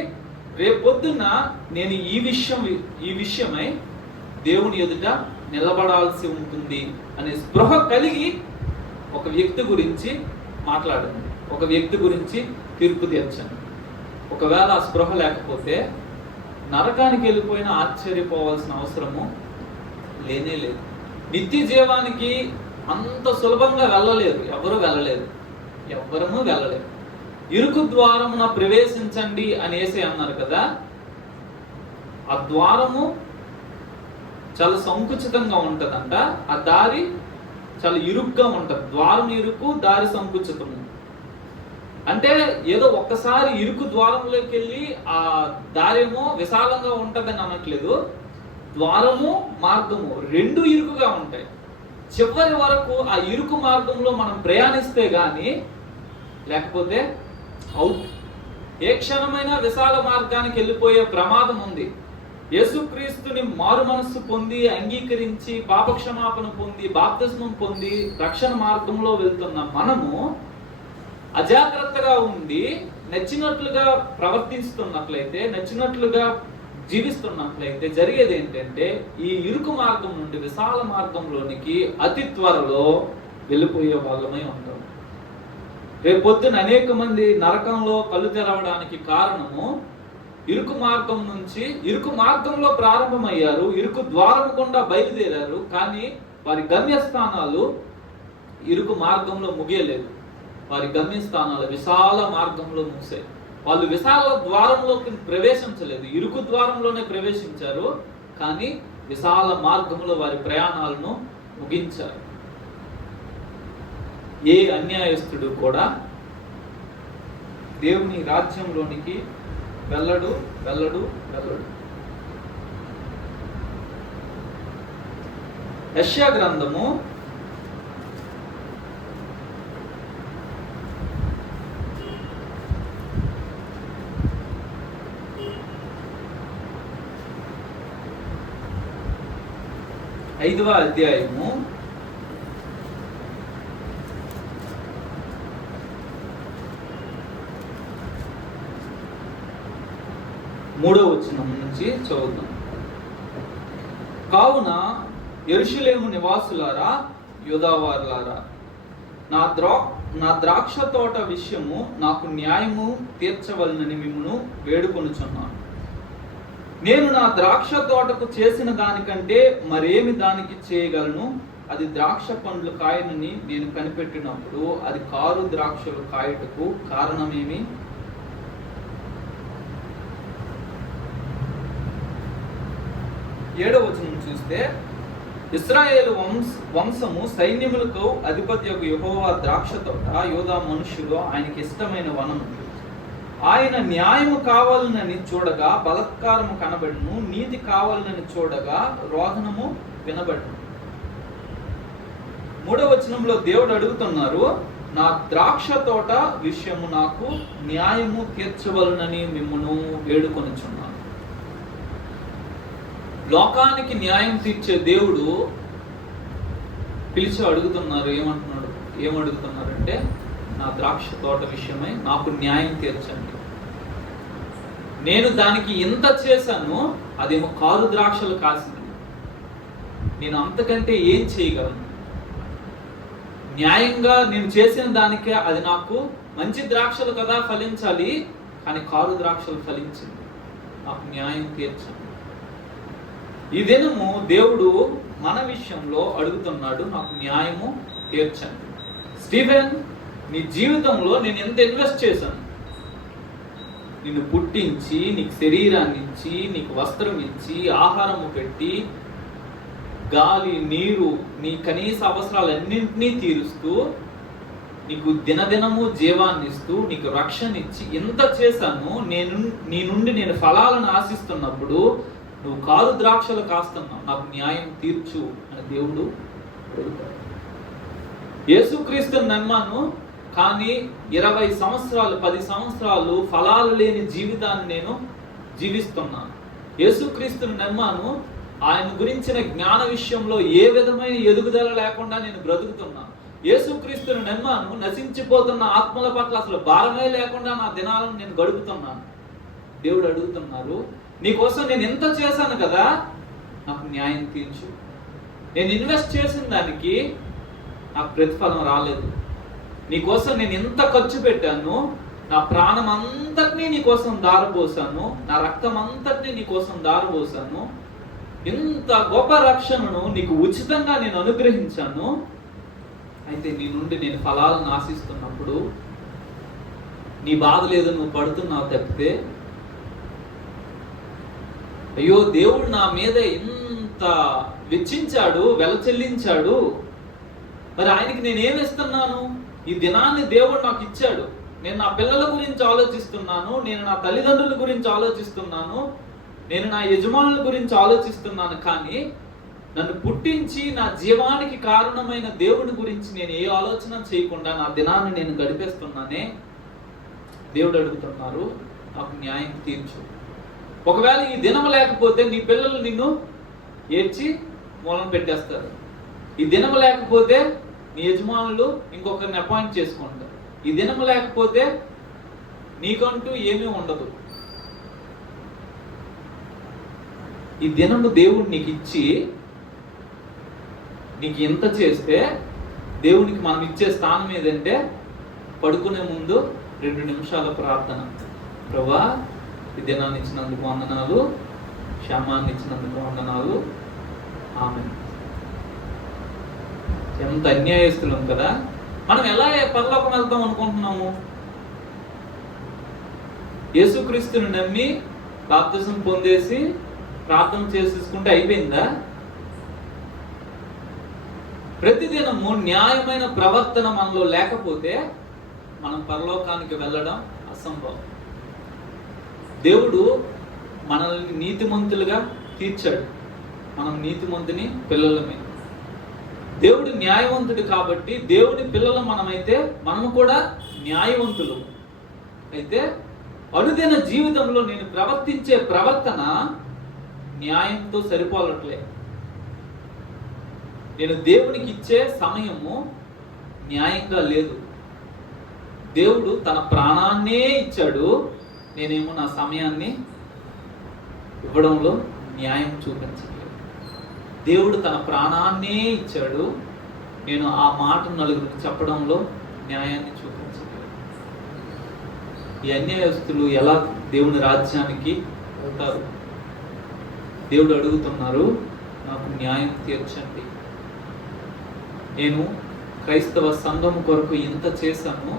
రేపొద్దున నేను ఈ విషయమై దేవుని ఎదుట నిలబడాల్సి ఉంటుంది అనే స్పృహ కలిగి ఒక వ్యక్తి గురించి మాట్లాడండి, ఒక వ్యక్తి గురించి తీర్పు తీర్చండి. ఒకవేళ ఆ స్పృహ లేకపోతే నరకానికి వెళ్ళిపోయినా ఆశ్చర్యపోవాల్సిన అవసరము లేనే లేదు. నిత్య జీవానికి అంత సులభంగా వెళ్ళలేరు, ఎవరూ వెళ్ళలేరు. ఇరుకు ద్వారమున ప్రవేశించండి అని యేసయ్య అన్నారు కదా. ఆ ద్వారము చాలా సంకుచితంగా ఉంటదంట. ఆ దారి చాలా ఇరుగ్గా ఉంటది. ద్వారం ఇరుకు, దారి సంకుచితము. అంటే ఏదో ఒక్కసారి ఇరుకు ద్వారంలోకి వెళ్ళి ఆ దారేమో విశాలంగా ఉంటదని అనట్లేదు. ద్వారము మార్గము రెండు ఇరుకుగా ఉంటాయి. చివరి వరకు ఆ ఇరుకు మార్గంలో మనం ప్రయాణిస్తే గాని లేకపోతే అవుట్. ఏ క్షణమైనా విశాల మార్గానికి వెళ్ళిపోయే ప్రమాదం ఉంది. యేసుక్రీస్తుని మారు మనస్సు పొంది అంగీకరించి పాపక్షమాపణ పొంది బాప్తిస్మం పొంది రక్షణ మార్గంలో వెళ్తున్న మనము అజాగ్రత్తగా ఉండి నచ్చినట్లుగా ప్రవర్తిస్తున్నట్లయితే, నచ్చినట్లుగా జీవిస్తున్నట్లయితే జరిగేది ఏంటంటే ఈ ఇరుకు మార్గం నుండి విశాల మార్గంలోనికి అతి త్వరలో వెళ్ళిపోయే వాళ్ళమై ఉంటాం. రేపొద్దున అనేక మంది నరకంలో కళ్ళు తెరవడానికి కారణము ఇరుకు మార్గం నుంచి, ఇరుకు మార్గంలో ప్రారంభమయ్యారు, ఇరుకు ద్వారం గుండా బయలుదేరారు, కానీ వారి గమ్యస్థానాలు ఇరుకు మార్గంలో ముగియలేదు. వారి గమ్యస్థానాలు విశాల మార్గంలో ముగిసాయి. వాళ్ళు విశాల ద్వారంలోకి ప్రవేశించలేదు, ఇరుకు ద్వారంలోనే ప్రవేశించారు, కానీ విశాల మార్గంలో వారి ప్రయాణాలను ముగించారు. ఏ అన్యాయస్తుడు కూడా దేవుని రాజ్యంలోనికి వెళ్ళడు. యెషయా గ్రంథము 53 5వ అధ్యాయము 3వ వచనం నుంచి చదువుతాం. కావున యెరూషలేము నివాసులారా, యూదావారులారా, నా ద్రాక్ష తోట విషయము నాకు న్యాయము తీర్చవలనని మిమ్మును వేడుకొనుచున్నాను. నేను నా ద్రాక్ష తోటకు చేసిన దానికంటే మరేమి దానికి చేయగలను? అది ద్రాక్ష పండ్లు కాయనని నేను కనిపెట్టినప్పుడు అది కారు ద్రాక్షలు కాయటకు కారణమేమి? 7వ వచనం చూస్తే, ఇశ్రాయేలు వంశము సైన్యములకు అధిపత్యకు యెహోవా ద్రాక్ష తోట, యూదా మనుషులు ఆయనకి ఇష్టమైన వనము. ఆయన న్యాయము కావాలనని చూడగా బలత్కారము కనబడును, నీతి కావాలనని చూడగా రోదనము వినబడును. 3వ వచనంలో దేవుడు అడుగుతున్నారు, నా ద్రాక్ష తోట విషయము నాకు న్యాయము తీర్చవలనని మిమ్మును వేడుకొనుచున్నాను. లోకానికి న్యాయం తీర్చే దేవుడు పిలిచి అడుగుతున్నారు. ఏమడుగుతున్నారంటే, నా ద్రాక్ష తోట విషయమై నాకు న్యాయం తీర్చండి. నేను దానికి ఎంత చేశానో అదేమో కారు ద్రాక్షలు కాసింది. నేను అంతకంటే ఏం చేయగలను? న్యాయంగా నేను చేసిన దానికే అది నాకు మంచి ద్రాక్షలు కదా ఫలించాలి, కానీ కారు ద్రాక్షలు ఫలించింది. నాకు న్యాయం తీర్చండి. ఈ దినము దేవుడు మన విషయంలో అడుగుతున్నాడు, నాకు న్యాయము తీర్చండి. స్టీఫెన్, నీ జీవితంలో నేను ఎంత ఇన్వెస్ట్ చేశాను? నిన్ను పుట్టించి, నీకు శరీరాన్ని ఇచ్చి, నీకు వస్త్రం ఇచ్చి, ఆహారము పెట్టి, గాలి నీరు, నీ కనీస అవసరాలన్నింటినీ తీరుస్తూ, నీకు దినదినము జీవాన్ని ఇస్తూ, నీకు రక్షణ ఇచ్చి ఎంత చేశాను. నీ నుండి నేను ఫలాలను ఆశిస్తున్నప్పుడు నువ్వు కారు ద్రాక్షలు కాస్తున్నావు, నాకు న్యాయం తీర్చు అని దేవుడు అడుగుతాడు. యేసుక్రీస్తుని నమ్మాను, కానీ 20 సంవత్సరాలు 10 సంవత్సరాలు ఫలాలు లేని జీవితాన్ని నేను జీవిస్తున్నాను. యేసుక్రీస్తుని నమ్మాను, ఆయన గురించిన జ్ఞాన విషయంలో ఏ విధమైన ఎదుగుదల లేకుండా నేను బ్రతుకుతున్నాను. యేసుక్రీస్తుని నమ్మాను, నశించిపోతున్న ఆత్మల పట్ల అసలు భారమే లేకుండా నా దినాలను నేను గడుపుతున్నాను. దేవుడు అడుగుతున్నారు, నీకోసం నేను ఎంత చేశాను కదా, నాకు న్యాయం తీర్చు. నేను ఇన్వెస్ట్ చేసిన దానికి నాకు ప్రతిఫలం రాలేదు. నీకోసం నేను ఎంత ఖర్చు పెట్టాను, నా ప్రాణం అంతటినీ నీకోసం దారపోసాను, నా రక్తం అంతటినీ నీకోసం దారపోసాను, ఇంత గొప్ప రక్షణను నీకు ఉచితంగా నేను అనుగ్రహించాను. అయితే నీ నుండి నేను ఫలాలను ఆశిస్తున్నప్పుడు నీ బాధ లేదు, నువ్వు పడుతున్నావు తప్పితే, అయ్యో దేవుడు నా మీద ఎంత వెచ్చించాడు, వెల చెల్లించాడు, మరి ఆయనకి నేనేమిస్తున్నాను? ఈ దినాన్ని దేవుడు నాకు ఇచ్చాడు. నేను నా పిల్లల గురించి ఆలోచిస్తున్నాను, నేను నా తల్లిదండ్రుల గురించి ఆలోచిస్తున్నాను, నేను నా యజమానుల గురించి ఆలోచిస్తున్నాను, కానీ నన్ను పుట్టించి నా జీవానికి కారణమైన దేవుని గురించి నేను ఏ ఆలోచన చేయకుండా నా దినాన్ని నేను గడిపేస్తున్నానే. దేవుడు అడుగుతున్నారు, నాకు న్యాయం తీర్చు. ఒకవేళ ఈ దినం లేకపోతే నీ పిల్లలు నిన్ను ఏడ్చి మూలం పెట్టేస్తారు. ఈ దినం లేకపోతే నీ యజమానులు ఇంకొకరిని అపాయింట్ చేసుకుంటారు. ఈ దినం లేకపోతే నీకంటూ ఏమీ ఉండదు. ఈ దినము దేవుడు నీకు ఇచ్చి నీకు ఎంత చేస్తే, దేవునికి మనం ఇచ్చే స్థానం ఏదంటే, పడుకునే ముందు 2 నిమిషాల ప్రార్థన. ప్రభువా, ఈ దినాన్ని ఇచ్చినందుకు వందనాలు, క్షేమాన్ని ఇచ్చినందుకు వందనాలు, ఆమేన్. ఎంత అన్యాయస్తులం కదా. మనం ఎలా పరలోకం వెళ్తాం అనుకుంటున్నాము? యేసుక్రీస్తుని నమ్మి బాప్తిసం పొందేసి ప్రార్థన చేసేసుకుంటే అయిపోయిందా? ప్రతిదినము న్యాయమైన ప్రవర్తన మనలో లేకపోతే మనం పరలోకానికి వెళ్ళడం అసంభవం. దేవుడు మనల్ని నీతిమంతులుగా తీర్చాడు. మనం నీతిమంతుని పిల్లలమే. దేవుడు న్యాయవంతుడు కాబట్టి దేవుని పిల్లలు మనమైతే మనము కూడా న్యాయవంతులు. అయితే అనుదిన జీవితంలో నేను ప్రవర్తించే ప్రవర్తన న్యాయంతో సరిపోలట్లే. నేను దేవునికి ఇచ్చే సమయము న్యాయంగా లేదు. దేవుడు తన ప్రాణాన్నే ఇచ్చాడు, నేనేమో నా సమయాన్ని ఇవ్వడంలో న్యాయం చూపించలేదు. దేవుడు తన ప్రాణాన్నే ఇచ్చాడు, నేను ఆ మాట నలుగురికి చెప్పడంలో న్యాయాన్ని చూపించలేదు. ఈ అన్యాయస్తులు ఎలా దేవుని రాజ్యానికి వెళ్తారు? దేవుడు అడుగుతున్నారు, నాకు న్యాయం తీర్చండి. నేను క్రైస్తవ సంఘం కొరకు ఇంత చేశాను,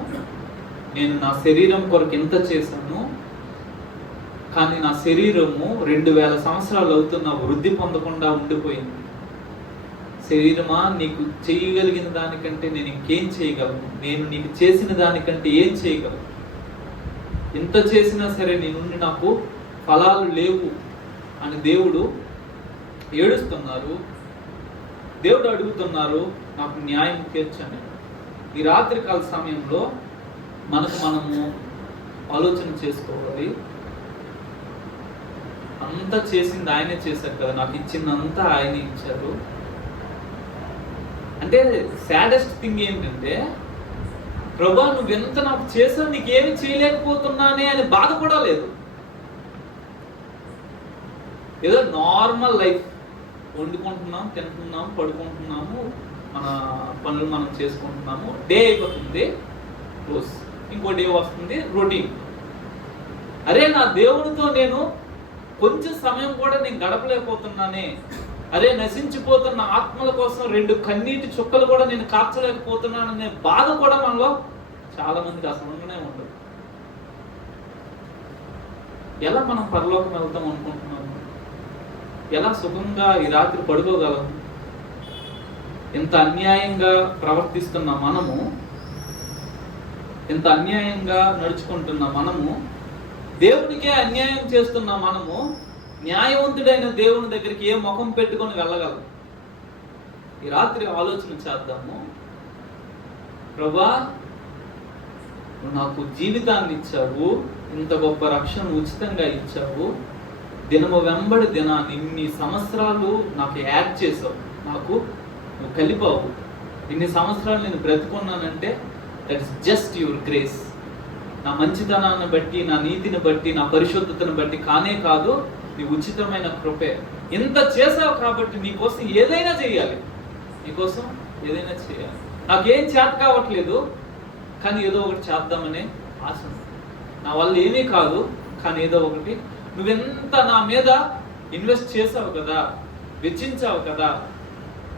నేను నా శరీరం కొరకు ఇంత చేశాను, కానీ నా శరీరము 2000 సంవత్సరాలు అవుతున్న వృద్ధి పొందకుండా ఉండిపోయింది. శరీరమా, నీకు చేయగలిగిన దానికంటే నేను ఇంకేం చేయగలను? నేను నీకు చేసిన దానికంటే ఏం చేయగలను? ఇంత చేసినా సరే నీ నుండి నాకు ఫలాలు లేవు అని దేవుడు ఏడుస్తున్నారు. దేవుడు అడుగుతున్నారు, నాకు న్యాయం తీర్చండి. ఈ రాత్రికాల సమయంలో మనము ఆలోచన చేసుకోవాలి. అంతా చేసింది ఆయనే చేశారు కదా, నాకు ఇచ్చిందంతా ఆయనే ఇచ్చారు. అంటే సాడెస్ట్ థింగ్ ఏంటంటే, ప్రభా నువ్వు ఎంత నాకు చేసావు, నీకేమి చేయలేకపోతున్నానే అని బాధ కూడా లేదు. ఏదో నార్మల్ లైఫ్, వండుకుంటున్నాం, తింటున్నాం, పడుకుంటున్నాము, మన పనులు మనం చేసుకుంటున్నాము, డే అయిపోతుంది, క్లోజ్, ఇంకో డే వస్తుంది, రొటీన్. అరే నా దేవునితో నేను కొంచెం సమయం కూడా నేను గడపలేకపోతున్నానే, అరే నశించిపోతున్న ఆత్మల కోసం 2 కన్నీటి చుక్కలు కూడా నేను కార్చలేకపోతున్నాననే బాధ కూడా మనలో చాలా మందికి అసలు ఉండనే ఉండదు. ఎలా మనం పరలోకం వెళ్తాం అనుకుంటున్నాము? ఎలా సుఖంగా ఈ రాత్రి పడుకోగలం? ఇంత అన్యాయంగా ప్రవర్తిస్తున్న మనము, ఇంత అన్యాయంగా నడుచుకుంటున్న మనము, దేవునికే అన్యాయం చేస్తున్న మనము న్యాయవంతుడైన దేవుని దగ్గరికి ఏ ముఖం పెట్టుకొని వెళ్ళగలం? ఈ రాత్రి ఆలోచన చేద్దాము. ప్రభా నాకు జీవితాన్ని ఇచ్చావు, ఇంత గొప్ప రక్షణ ఉచితంగా ఇచ్చావు, దినము వెంబడి దినాన్ని ఇన్ని సంవత్సరాలు నాకు యాడ్ చేసావు, నాకు నువ్వు కలిపావు. ఇన్ని సంవత్సరాలు నేను బ్రతుకున్నానంటే that is just your grace. నా మంచితనాన్ని బట్టి, నా నీతిని బట్టి, నా పరిశుద్ధతను బట్టి కానే కాదు, నీ ఉచితమైన కృపే. ఇంత చేసావు కాబట్టి నీకోసం ఏదైనా చేయాలి, నీకోసం ఏదైనా చేయాలి. నాకేం చేత కావట్లేదు, కానీ ఏదో ఒకటి చేద్దామనే ఆశ. నా వల్ల ఏమీ కాదు, కానీ ఏదో ఒకటి. నువ్వెంత నా మీద ఇన్వెస్ట్ చేసావు కదా, వెచ్చించావు కదా,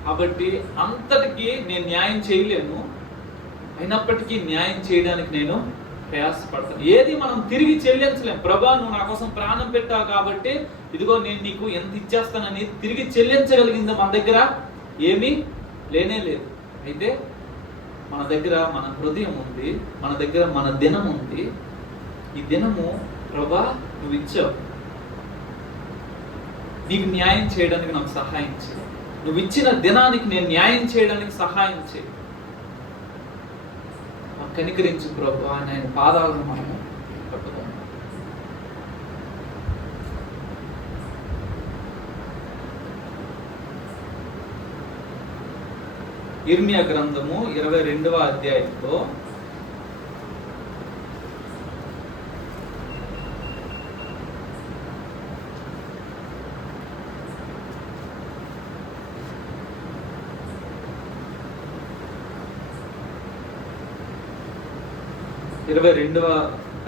కాబట్టి అంతటికీ నేను న్యాయం చేయలేను, అయినప్పటికీ న్యాయం చేయడానికి నేను ప్రయాసపడతాను. ఏది మనం తిరిగి చెల్లించలేం. ప్రభా నువ్వు నా కోసం ప్రాణం పెట్టావు కాబట్టి ఇదిగో నేను నీకు ఎంత ఇచ్చేస్తానని తిరిగి చెల్లించగలిగింది మన దగ్గర ఏమీ లేనే లేదు. అయితే మన దగ్గర మన హృదయం ఉంది, మన దగ్గర మన దినం ఉంది. ఈ దినము ప్రభా నువ్వు ఇచ్చావు, నీకు న్యాయం చేయడానికి నాకు సహాయం చేయి. నువ్వు ఇచ్చిన దినానికి నేను న్యాయం చేయడానికి సహాయం చేయి. కనికరించు ప్రభు అని ఆయన పాదాలను మనము పట్టుదాం. ఇర్మియా గ్రంథము 22వ అధ్యాయంలో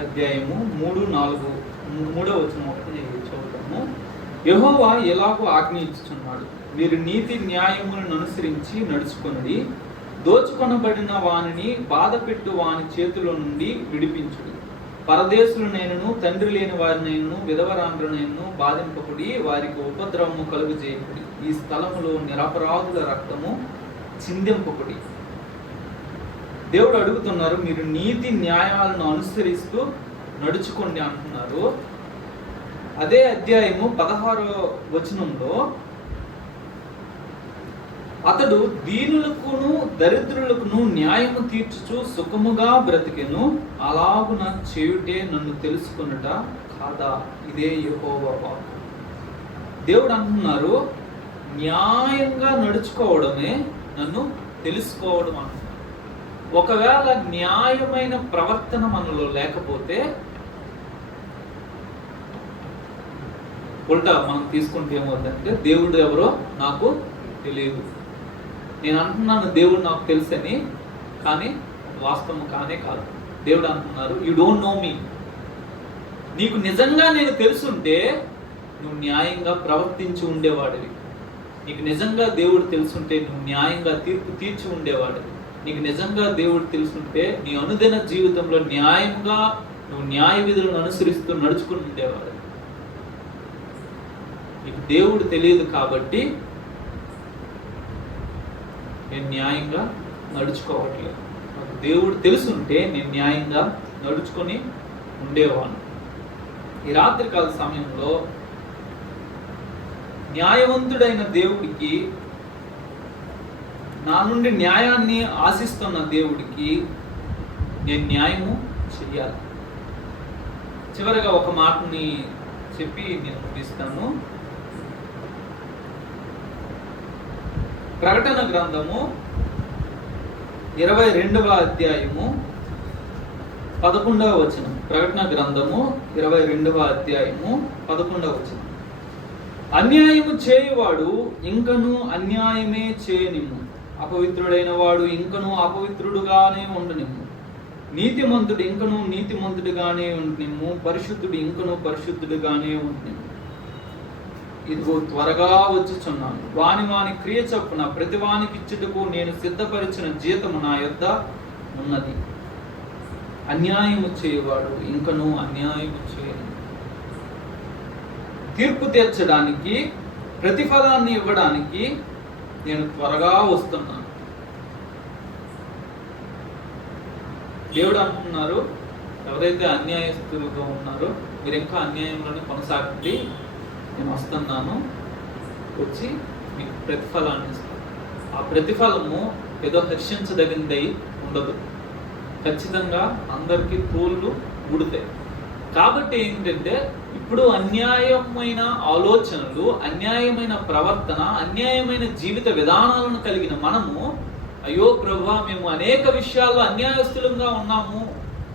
అధ్యాయము 3-4 వచనం ఒకటి చదువుతాము. యెహోవా ఎలాగో ఆజ్ఞ ఇచ్చుచున్నాడు, మీరు నీతి న్యాయములను అనుసరించి నడుచుకొనుడి, దోచుకొనబడిన వానిని బాధపెట్టు వాని చేతిలో నుండి విడిపించుడి. పరదేశులనైనను తండ్రి లేని వారినైనను విధవరాండ్రనైనను బాధింపకుడి, వారికి ఉపద్రవము కలుగజేయకుడి. ఈ స్థలములో నిరపరాధుల రక్తము చిందింపకుడి. దేవుడు అడుగుతున్నారు, మీరు నీతి న్యాయాలను అనుసరిస్తూ నడుచుకోండి అంటున్నారు. అదే అధ్యాయము 16వ వచనంలో అతడు దీనులకును దరిద్రులకును న్యాయము తీర్చుచు సుఖముగా బ్రతికెను, అలాగున చేయుటే నన్ను తెలుసుకొనుట కాదా? ఇదే యెహోవా వాక్కు. దేవుడు అంటున్నారు, న్యాయంగా నడుచుకోవడమే నన్ను తెలుసుకోవడం అంటున్నాను. ఒకవేళ న్యాయమైన ప్రవర్తన మనలో లేకపోతే ఉల్టా మనం తీసుకుంటే ఏమవుతుందంటే దేవుడు ఎవరో నాకు తెలియదు. నేను అంటున్నాను దేవుడు నాకు తెలుసని, కానీ వాస్తవం కానే కాదు. దేవుడు అంటున్నారు యు డోంట్ నో మీ. నీకు నిజంగా నేను తెలుసుంటే నువ్వు న్యాయంగా ప్రవర్తించి ఉండేవాడివి. నీకు నిజంగా దేవుడు తెలుసుంటే నువ్వు న్యాయంగా తీర్పు తీర్చి ఉండేవాడివి. నీకు నిజంగా దేవుడు తెలుసుంటే నీ అనుదిన జీవితంలో న్యాయంగా నువ్వు న్యాయ విధులను అనుసరిస్తూ నడుచుకుని ఉండేవాడు. నీకు దేవుడు తెలియదు కాబట్టి నేను న్యాయంగా నడుచుకోవట్లేదు. నాకు దేవుడు తెలుసుంటే నేను న్యాయంగా నడుచుకొని ఉండేవాడు. ఈ రాత్రికాల సమయంలో న్యాయవంతుడైన దేవుడికి, నా నుండి న్యాయాన్ని ఆశిస్తున్న దేవుడికి నేను న్యాయము చెయ్యాలి. చివరిగా ఒక మాటని చెప్పి నేను ముగిస్తాను. ప్రకటన గ్రంథము 22వ అధ్యాయము 11వ వచనం. ప్రకటన గ్రంథము 22వ అధ్యాయము 11వ వచనం. అన్యాయము చేయువాడు ఇంకను అన్యాయమే చేయనిమ్ము, అపవిత్రుడైన వాడు ఇంకను అపవిత్రుడుగానే ఉండనిమ్ము, నీతిమంతుడు ఇంకను నీతిమంతుడుగానే ఉండనిమ్ము, పరిశుద్ధుడు ఇంకను పరిశుద్ధుడుగానే ఉండనిమ్ము. ఇదిగో త్వరగా వచ్చుచున్నాను. వాని వాని క్రియ చొప్పున ప్రతి వానికి ఇచ్చుటకు నేను సిద్ధపరిచిన జీతము నా యొద్ద ఉన్నది. అన్యాయము చేయవాడు ఇంకను అన్యాయము చేయను. తీర్పు తీర్చడానికి, ప్రతిఫలాన్ని ఇవ్వడానికి నేను త్వరగా వస్తున్నాను. దేవుడు అంటున్నారు, ఎవరైతే అన్యాయస్తులుగా ఉన్నారో మీరు ఇంకా అన్యాయంలోనే కొనసాగండి, నేను వస్తున్నాను, వచ్చి మీకు ప్రతిఫలాన్ని ఇస్తాను. ఆ ప్రతిఫలము ఏదో హర్షించదగినదై ఉండదు. ఖచ్చితంగా అందరికీ తోళ్ళు ఊడుతాయి. కాబట్టి ఏంటంటే ఇప్పుడు అన్యాయమైన ఆలోచనలు, అన్యాయమైన ప్రవర్తన, అన్యాయమైన జీవిత విధానాలను కలిగిన మనము, అయ్యో ప్రభువా మేము అనేక విషయాల్లో అన్యాయస్తులంగా ఉన్నాము,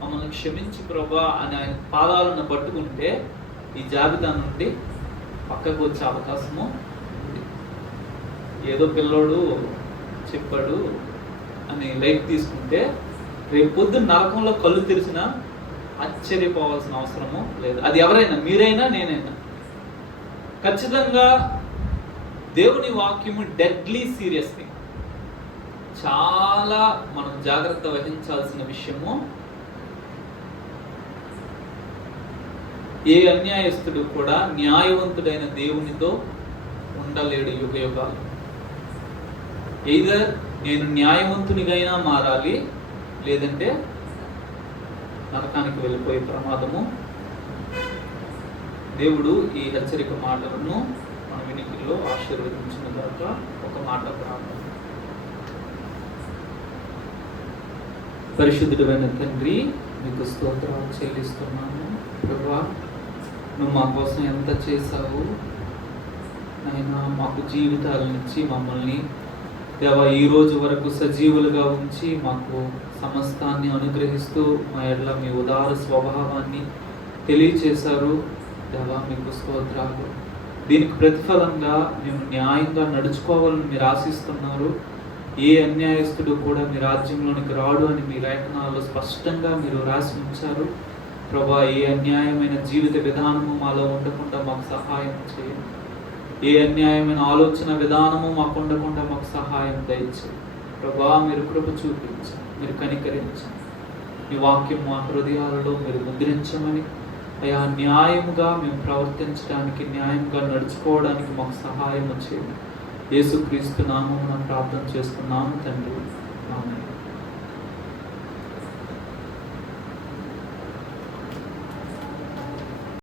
మమ్మల్ని క్షమించి ప్రభువా అని ఆయన పాదాలను పట్టుకుంటే ఈ జాబితా నుండి పక్కకు వచ్చే అవకాశము ఉంది. ఏదో పిల్లోడు చెప్పాడు అని లైట్ తీసుకుంటే రేపు పొద్దున్న నరకంలో కళ్ళు తెరిచినా ఆశ్చర్యపోవాల్సిన అవసరము లేదు. అది ఎవరైనా, మీరైనా నేనైనా. ఖచ్చితంగా దేవుని వాక్యము డెడ్లీ సీరియస్ థింగ్. చాలా మనం జాగ్రత్త వహించాల్సిన విషయము. ఏ అన్యాయస్తుడు కూడా న్యాయవంతుడైన దేవునితో ఉండలేడు యుగయుగాలు. ఎయిదర్ నేను న్యాయవంతునిగైనా మారాలి, లేదంటే నరకానికి వెళ్ళిపోయే ప్రమాదము. దేవుడు ఈ హెచ్చరిక మాటలను మన వినికిడిలో ఆశీర్వదించిన దాకా ఒక మాట ప్రార్థన. పరిశుద్ధుడైన తండ్రి, మీకు స్తోత్రాలు చెల్లిస్తున్నాను. ప్రభువా, నువ్వు మా కోసం ఎంత చేశావు అయినా, మాకు జీవితాలనిచ్చి మమ్మల్ని దేవా ఈ రోజు వరకు సజీవులుగా ఉంచి మాకు సమస్తాన్ని అనుగ్రహిస్తూ మా ఎడల మీ ఉదార స్వభావాన్ని తెలియచేశారు. దేవా మీకు స్తోత్రాలు. దీనికి ప్రతిఫలంగా మేము న్యాయంగా నడుచుకోవాలని మీరు ఆశిస్తున్నారు. ఏ అన్యాయస్తుడు కూడా మీ రాజ్యంలోనికి రాడు అని మీ లేఖనాల్లో స్పష్టంగా మీరు రాసి ఉంచారు. ప్రభా, ఏ అన్యాయమైన జీవిత విధానము మాలో ఉండకుండా మాకు సహాయం చేయండి. ఏ అన్యాయమైన ఆలోచన విధానము మాకు ఉండకుండా మాకు సహాయం దయచేయండి. ప్రభా, మీరు కృప చూపించండి, మీరు కనికరించండి. మీ వాక్యం మా హృదయాలలో మీరు ముద్రించమని, అయా న్యాయముగా మేము ప్రవర్తించడానికి, న్యాయంగా నడుచుకోవడానికి మాకు సహాయం చేయండి. యేసుక్రీస్తు నామమున ప్రార్థన చేస్తున్నాము తండ్రి. ఆమేన్.